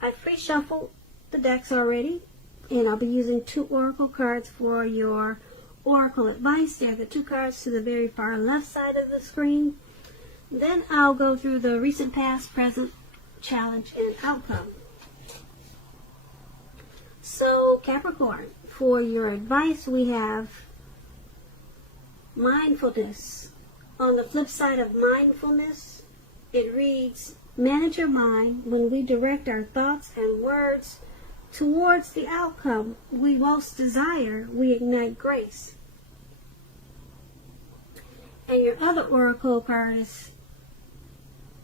I pre-shuffled the decks already, and I'll be using 2 oracle cards for your oracle advice. They're the 2 cards to the very far left side of the screen. Then I'll go through the recent, past, present, challenge, and outcome. So, Capricorn, for your advice, we have mindfulness. On the flip side of mindfulness, it reads, manage your mind. When we direct our thoughts and words towards the outcome we most desire, we ignite grace. And your other oracle card is,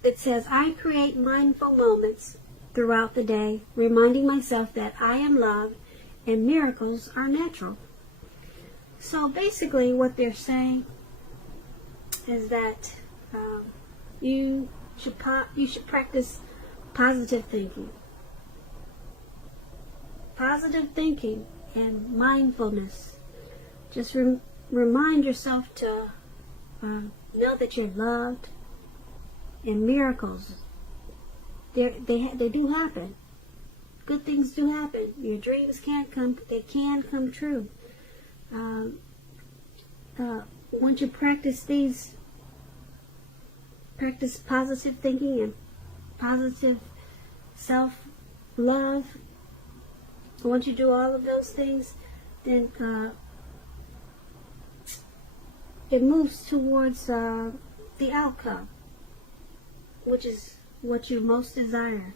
it says, I create mindful moments throughout the day, reminding myself that I am loved and miracles are natural. So basically what they're saying is that you should practice positive thinking. Positive thinking and mindfulness. Just remind yourself to know that you're loved, and miracles, they do happen. Good things do happen. Your dreams can come true. Once you practice positive thinking and positive self-love, once you do all of those things, then it moves towards the outcome, which is what you most desire,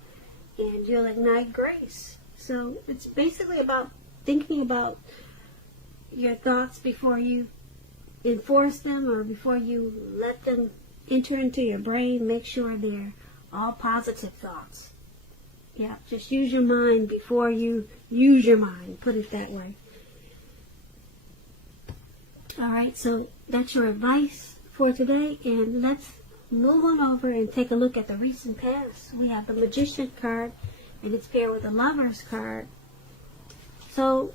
and you'll ignite grace. So it's basically about thinking about your thoughts before you enforce them, or before you let them enter into your brain. Make sure they're all positive thoughts. Yeah, just use your mind before you use your mind, put it that way. Alright, so that's your advice for today, and let's move on over and take a look at the recent past. We have the Magician card, and it's paired with the Lover's card. So,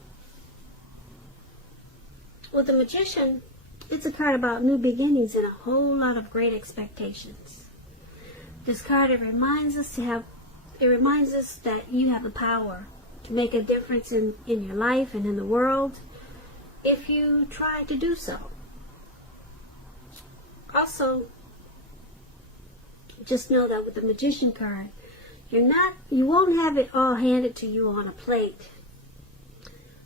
with the Magician, it's a card about new beginnings and a whole lot of great expectations. This card, it reminds us that you have the power to make a difference in your life and in the world if you try to do so. Also, just know that with the Magician card, you won't have it all handed to you on a plate,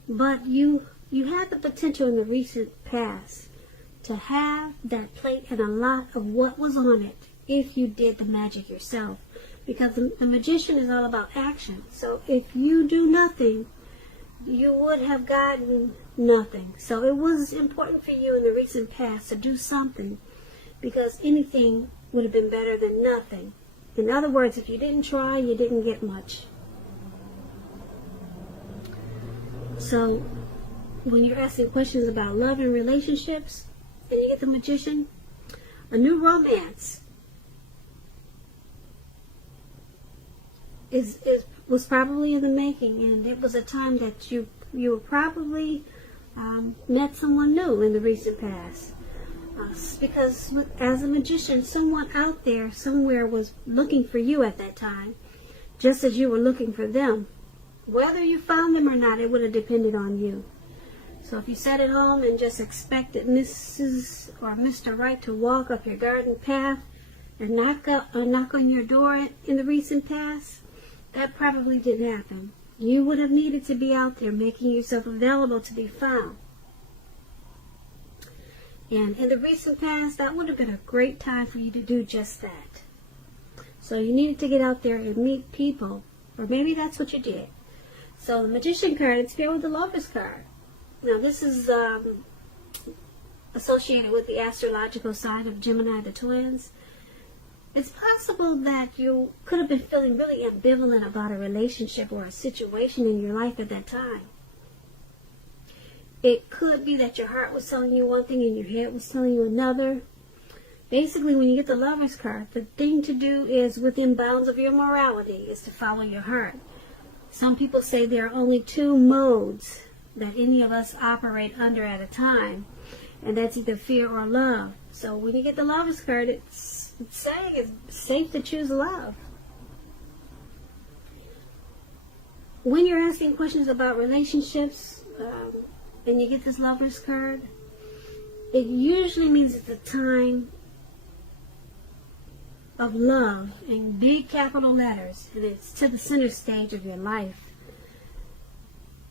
but you had the potential in the recent past to have that plate and a lot of what was on it if you did the magic yourself, because the Magician is all about action. So if you do nothing, you would have gotten nothing. So it was important for you in the recent past to do something, because anything would have been better than nothing. In other words, if you didn't try, you didn't get much. So when you're asking questions about love and relationships, and you get the Magician, a new romance was probably in the making, and it was a time that you were probably met someone new in the recent past. Because as a magician, someone out there somewhere was looking for you at that time, just as you were looking for them. Whether you found them or not, it would have depended on you. So if you sat at home and just expected Mrs. or Mr. Right to walk up your garden path and knock on your door in the recent past, that probably didn't happen. You would have needed to be out there making yourself available to be found. And in the recent past, that would have been a great time for you to do just that. So you needed to get out there and meet people, or maybe that's what you did. So the Magician card, it's paired with the Lover's card. Now this is associated with the astrological sign of Gemini, the twins. It's possible that you could have been feeling really ambivalent about a relationship or a situation in your life at that time. It could be that your heart was telling you one thing and your head was telling you another. Basically, when you get the Lover's card, the thing to do is, within bounds of your morality, is to follow your heart. Some people say there are only 2 modes that any of us operate under at a time, and that's either fear or love. So when you get the Lover's card, it's saying it's safe to choose love. when you're asking questions about relationships, and you get this Lover's card, it usually means it's a time of love in big capital letters, and it's to the center stage of your life.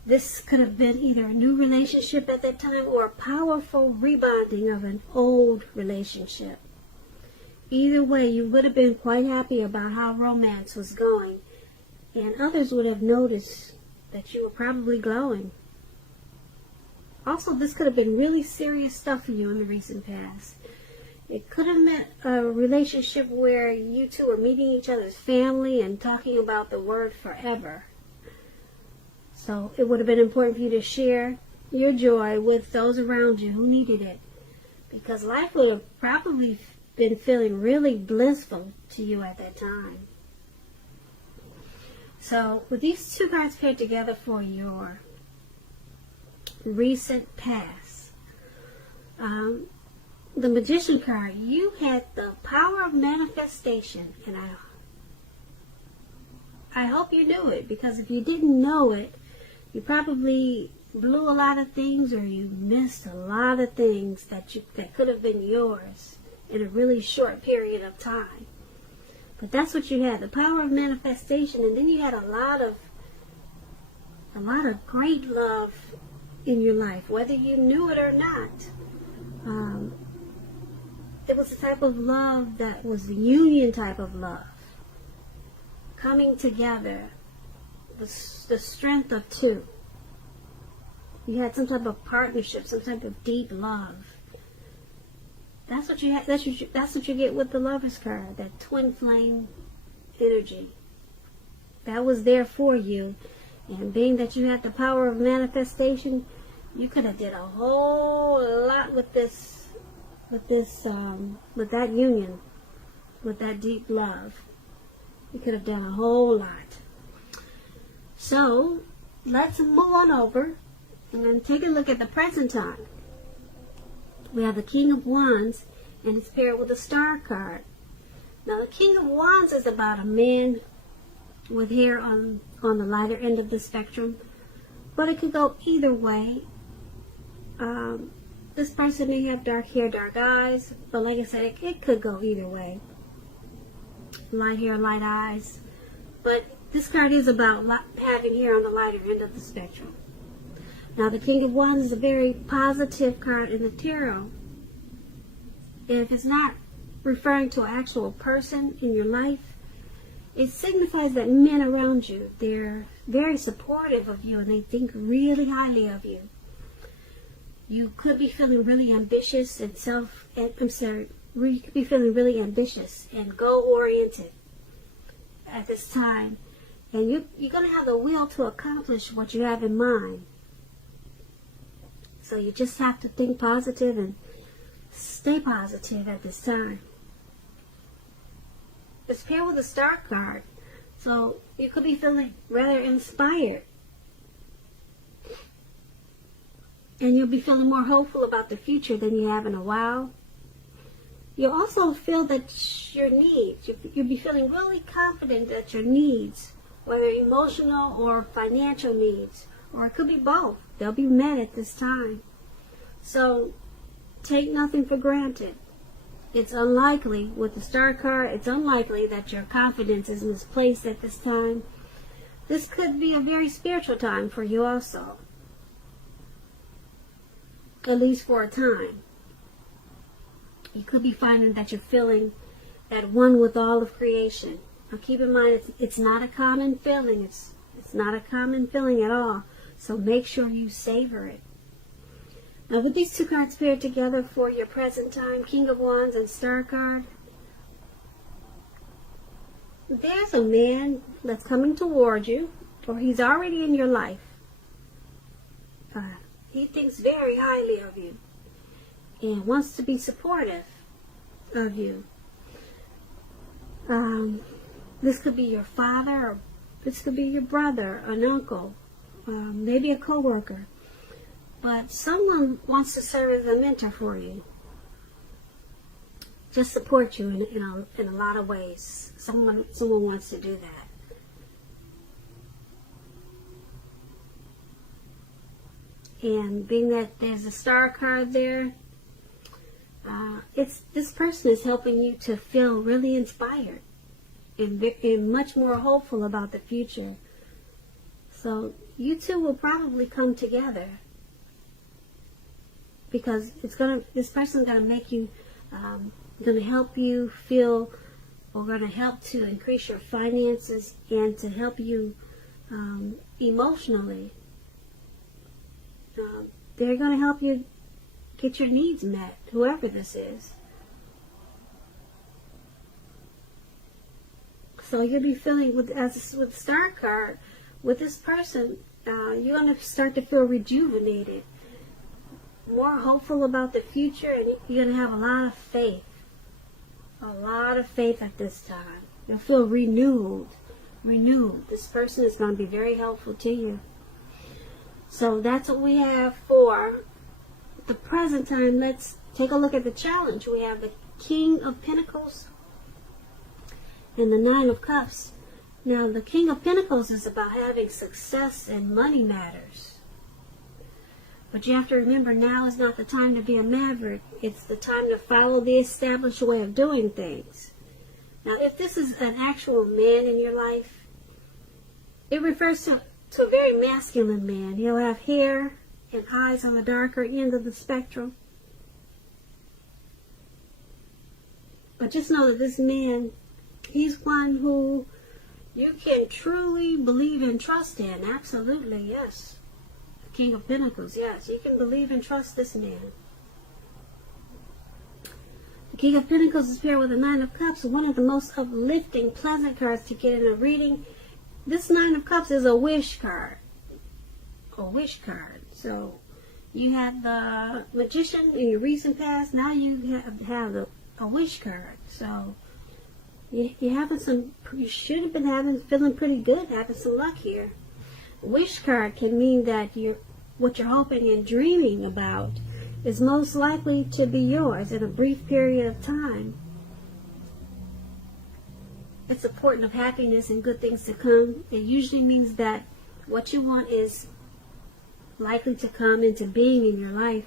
This could have been either a new relationship at that time or a powerful rebonding of an old relationship. Either way, you would have been quite happy about how romance was going, and others would have noticed that you were probably glowing. Also, this could have been really serious stuff for you in the recent past. It could have meant a relationship where you two are meeting each other's family and talking about the word forever. So it would have been important for you to share your joy with those around you who needed it, because life would have probably been feeling really blissful to you at that time. So with these two cards paired together for your recent past, the Magician card, you had the power of manifestation, and I hope you knew it, because if you didn't know it, you probably blew a lot of things, or you missed a lot of things that could have been yours in a really short period of time. But that's what you had, the power of manifestation, and then you had a lot of great love in your life, whether you knew it or not. It was a type of love that was the union type of love, coming together, the strength of two. You had some type of partnership, some type of deep love. That's what you had. That's what you get with the Lover's card, that twin flame energy. That was there for you, and being that you had the power of manifestation, you could have did a whole lot with that union, with that deep love. You could have done a whole lot. So let's move on over and take a look at the present time. We have the King of Wands, and it's paired with a Star card. Now, the King of Wands is about a man with hair on the lighter end of the spectrum, but it could go either way. This person may have dark hair, dark eyes, but like I said, it could go either way. Light hair, light eyes. But this card is about having hair on the lighter end of the spectrum. Now, the King of Wands is a very positive card in the tarot. If it's not referring to an actual person in your life, it signifies that men around you, they're very supportive of you and they think really highly of you. You could be feeling really ambitious and you could be feeling really ambitious and goal-oriented at this time. And you're going to have the will to accomplish what you have in mind. So you just have to think positive and stay positive at this time. It's paired with a Star card, so you could be feeling rather inspired. And you'll be feeling more hopeful about the future than you have in a while. You'll also feel that your needs, you'll be feeling really confident that your needs, whether emotional or financial needs, or it could be both, they'll be met at this time. So take nothing for granted. It's unlikely, with the Star card, it's unlikely that your confidence is misplaced at this time. This could be a very spiritual time for you also. At least for a time. You could be finding that you're feeling at one with all of creation. Now keep in mind, it's not a common feeling. It's not a common feeling at all. So make sure you savor it. Now with these two cards paired together for your present time, King of Wands and Star card, there's a man that's coming toward you, or he's already in your life. He thinks very highly of you and wants to be supportive of you. This could be your father, or this could be your brother, an uncle, maybe a co-worker. But someone wants to serve as a mentor for you. Just support you in a lot of ways. Someone wants to do that. And being that there's a star card there, this person is helping you to feel really inspired and much more hopeful about the future. So you two will probably come together, because this person's gonna make you, gonna help you feel, or gonna help to increase your finances and to help you emotionally. They're gonna help you get your needs met, whoever this is. So you'll be feeling, with the star card, with this person, you're going to start to feel rejuvenated, more hopeful about the future, and you're going to have a lot of faith. A lot of faith at this time. You'll feel renewed. This person is going to be very helpful to you. So that's what we have for the present time. Let's take a look at the challenge. We have the King of Pentacles and the Nine of Cups. Now, the King of Pentacles is about having success in money matters. But you have to remember, now is not the time to be a maverick. It's the time to follow the established way of doing things. Now, if this is an actual man in your life, it refers to a very masculine man. He'll have hair and eyes on the darker end of the spectrum. But just know that this man, he's one who you can truly believe and trust in. Absolutely, yes. The King of Pentacles, yes. You can believe and trust this man. The King of Pentacles is paired with the Nine of Cups, one of the most uplifting, pleasant cards to get in a reading. This Nine of Cups is a wish card. A wish card. So, you had the Magician in your recent past. Now you have a wish card. So, you should have been feeling pretty good, having some luck here. A wish card can mean that what you're hoping and dreaming about is most likely to be yours in a brief period of time. It's a portent of happiness and good things to come. It usually means that what you want is likely to come into being in your life.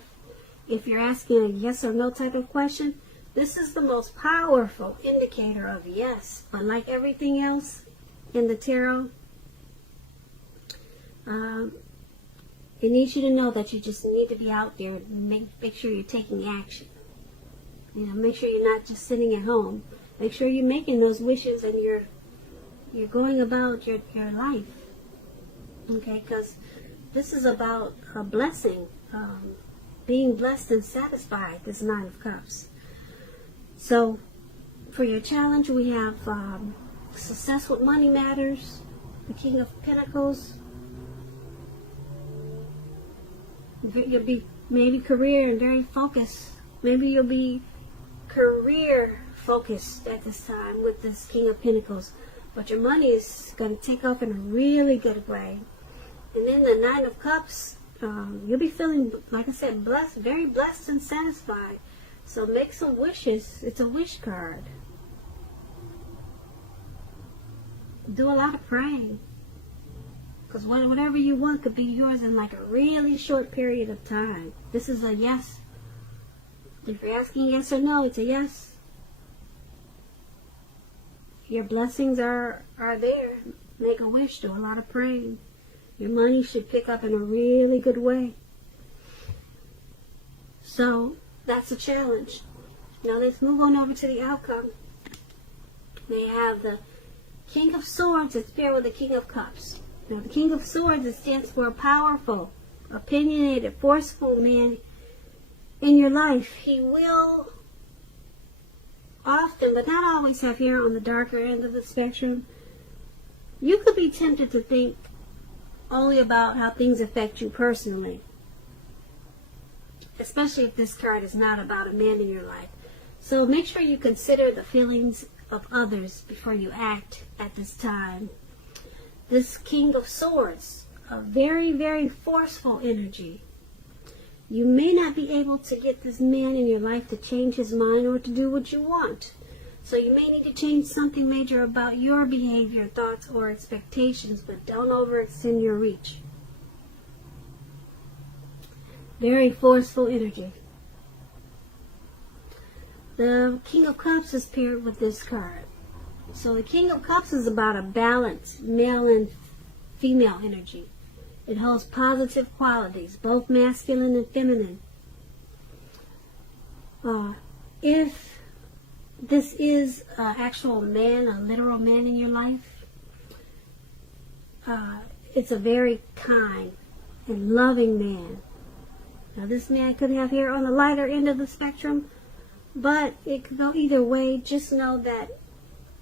If you're asking a yes or no type of question, this is the most powerful indicator of yes. But like everything else in the tarot, it needs you to know that you just need to be out there and make sure you're taking action. Make sure you're not just sitting at home. Make sure you're making those wishes and you're going about your life. Okay, because this is about a blessing, being blessed and satisfied, this Nine of Cups. So, for your challenge, we have success with money matters, the King of Pentacles. You'll be maybe career and very focused. Maybe you'll be career focused at this time with this King of Pentacles. But your money is going to take off in a really good way. And then the Nine of Cups, you'll be feeling, like I said, blessed, very blessed and satisfied. So make some wishes. It's a wish card. Do a lot of praying. Because whatever you want could be yours in like a really short period of time. This is a yes. If you're asking yes or no, it's a yes. Your blessings are there. Make a wish. Do a lot of praying. Your money should pick up in a really good way. So, that's a challenge. Now let's move on over to the outcome. They have the King of Swords that's paired with the King of Cups. Now the King of Swords, it stands for a powerful, opinionated, forceful man in your life. He will often, but not always, have hair on the darker end of the spectrum. You could be tempted to think only about how things affect you personally, especially if this card is not about a man in your life. So make sure you consider the feelings of others before you act at this time. This King of Swords, a very, very forceful energy. You may not be able to get this man in your life to change his mind or to do what you want. So you may need to change something major about your behavior, thoughts, or expectations, but don't overextend your reach. Very forceful energy. The King of Cups is paired with this card. So the King of Cups is about a balance, male and female energy. It holds positive qualities, both masculine and feminine. If this is an actual man, a literal man in your life, it's a very kind and loving man. Now this man could have hair on the lighter end of the spectrum, but it could go either way. Just know that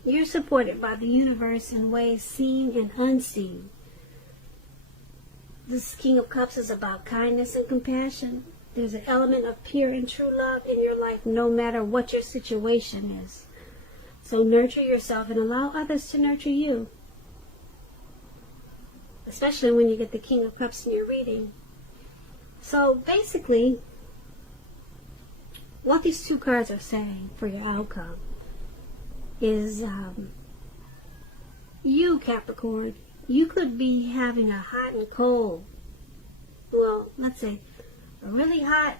you're supported by the universe in ways seen and unseen. This King of Cups is about kindness and compassion. There's an element of pure and true love in your life no matter what your situation is. So nurture yourself and allow others to nurture you. Especially when you get the King of Cups in your reading. So basically, what these two cards are saying for your outcome is you, Capricorn, you could be having a hot and cold, well, let's say a really hot,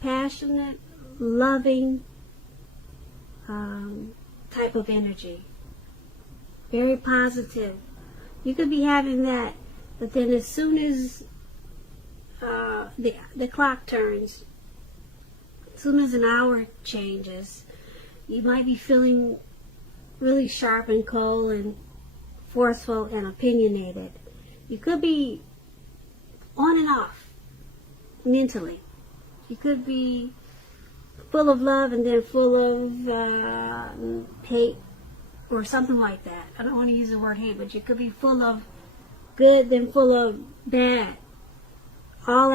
passionate, loving type of energy. Very positive. You could be having that, but then as soon as the clock turns, as soon as an hour changes, you might be feeling really sharp and cold and forceful and opinionated. You could be on and off mentally. You could be full of love and then full of hate or something like that. I don't want to use the word hate, but you could be full of good then full of bad. All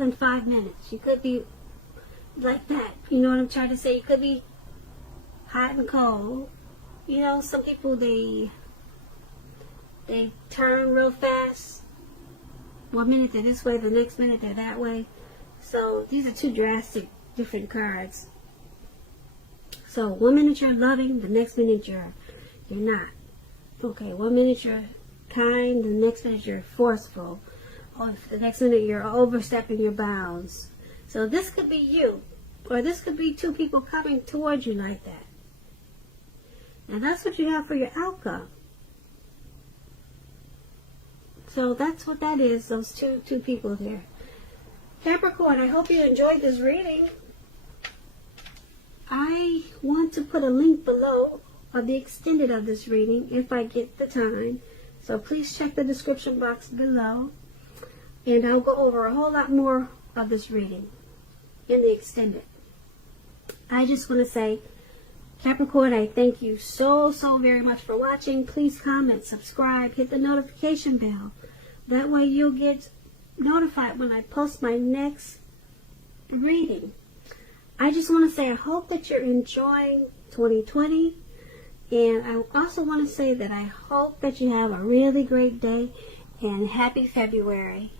in 5 minutes. You could be like that. You know what I'm trying to say? You could be hot and cold. You know, some people, they turn real fast. 1 minute they're this way, the next minute they're that way. So these are two drastic different cards. So 1 minute you're loving, the next minute you're not. Okay, 1 minute you're kind, the next minute you're forceful. Or the next minute you're overstepping your bounds. So this could be you, or this could be two people coming towards you like that. And that's what you have for your outcome. So that's what that is, those two people there. Capricorn, I hope you enjoyed this reading. I want to put a link below of the extended of this reading if I get the time. So please check the description box below. And I'll go over a whole lot more of this reading in the extended. I just want to say, Capricorn, I thank you so very much for watching. Please comment, subscribe, hit the notification bell. That way you'll get notified when I post my next reading. I just want to say I hope that you're enjoying 2020. And I also want to say that I hope that you have a really great day and happy February.